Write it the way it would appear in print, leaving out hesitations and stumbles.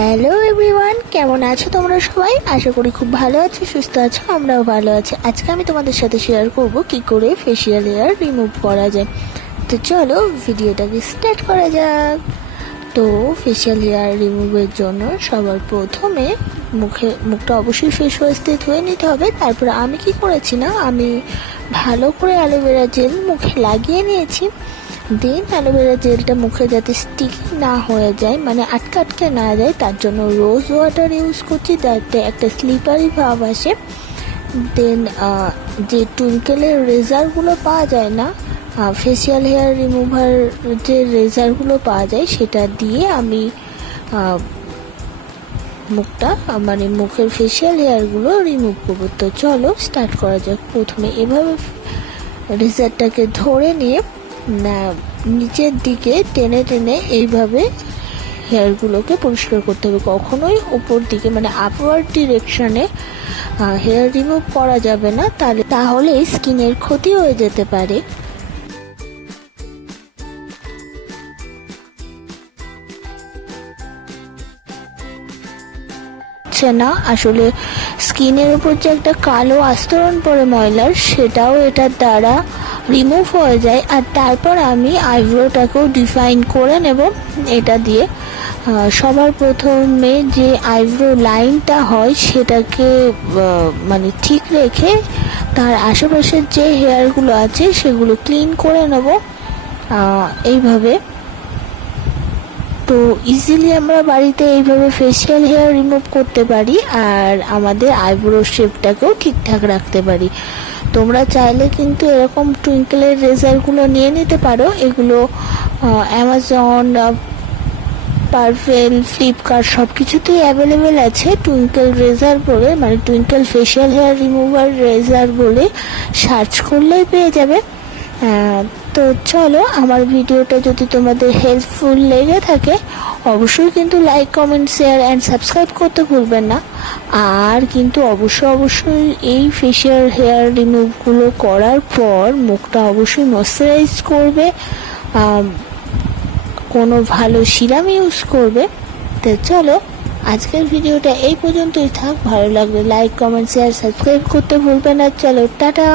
Hello everyone, কেমন আছো তোমরা সবাই? আশা করি খুব ভালো আছো, সুস্থ আছো। আমরাও ভালো আছি। আজকে আমি তোমাদের সাথে শেয়ার করব কি করে ফেসিয়াল হেয়ার রিমুভ করা যায়। তো চলো ভিডিওটাকে স্টার্ট করা যাক। তো ফেসিয়াল হেয়ার রিমুভের জন্য সবার প্রথমে মুখটা অবশ্যই ফেস ওয়াশ দিয়ে ধুয়ে নিতে হবে। তারপর আমি কি করেছি না, আমি ভালো করে অ্যালোভেরা জেল মুখে লাগিয়ে নিয়েছি। দেন অ্যালোভেরা জেলটা মুখে যাতে স্টিকি না হয়ে যায়, মানে আটকে না যায়, তার জন্য রোজ ওয়াটার ইউজ করছি, যাতে একটা স্লিপারি ভাব আসে। দেন যে টুইঙ্কেলের রেজারগুলো পাওয়া যায় না, ফেসিয়াল হেয়ার রিমুভার যে রেজারগুলো পাওয়া যায়, সেটা দিয়ে আমি মুখটা মানে মুখের ফেসিয়াল হেয়ারগুলো রিমুভ করবো। তো চলো স্টার্ট করা যাক। প্রথমে এভাবে রেজারটাকে ধরে নিয়ে নিচের দিকে টেনে টেনে এইভাবে হেয়ারগুলোকে পরিষ্কার করতে হবে। কখনোই উপর দিকে মানে আপওয়ার্ড ডিরেকশনে হেয়ার রিমুভ করা যাবে না, তাহলে স্কিনের ক্ষতি হয়ে যেতে পারে। না, আসলে স্কিনের উপর যে একটা কালো আস্তরণ পড়ে ময়লার, সেটাও এটার দ্বারা রিমুভ হয়ে যায়। আর তারপর আমি আইব্রোটাকেও ডিফাইন করে নেব এটা দিয়ে। সবার প্রথমে যে আইব্রো লাইনটা হয় সেটাকে মানে ঠিক রেখে তার আশেপাশের যে হেয়ারগুলো আছে সেগুলো ক্লিন করে নেব এইভাবে। তো ইজিলি আমরা বাড়িতে এইভাবে ফেসিয়াল হেয়ার রিমুভ করতে পারি আর আমাদের আইব্রো শেপটাকেও ঠিকঠাক রাখতে পারি। তোমরা চাইলে কিন্তু এরকম টুইঙ্কেলের রেজারগুলো নিয়ে নিতে পারো। এগুলো অ্যামাজন, পারফেল, ফ্লিপকার্ট সব কিছুতেই অ্যাভেলেবেল আছে। টুইঙ্কেল রেজার বলে, মানে টুইঙ্কেল ফেসিয়াল হেয়ার রিমুভার রেজার বলে সার্চ করলেই পেয়ে যাবে। তো চলো, আমার ভিডিওটা যদি তোমাদের হেল্পফুল লেগে থাকে অবশ্যই কিন্তু like, comment, share and subscribe করতে ভুলবেন না। আর কিন্তু অবশ্যই এই ফেসিয়াল হেয়ার রিমুভগুলো করার পর মুখটা অবশ্যই ময়শ্চারাইজ করবে, কোনো ভালো সিরাম ইউজ করবে। তো চলো আজকের ভিডিওটা এই পর্যন্তই থাক। ভালো লাগলে লাইক, কমেন্ট, শেয়ার, সাবস্ক্রাইব করতে ভুলবেন না। চলো টাটা।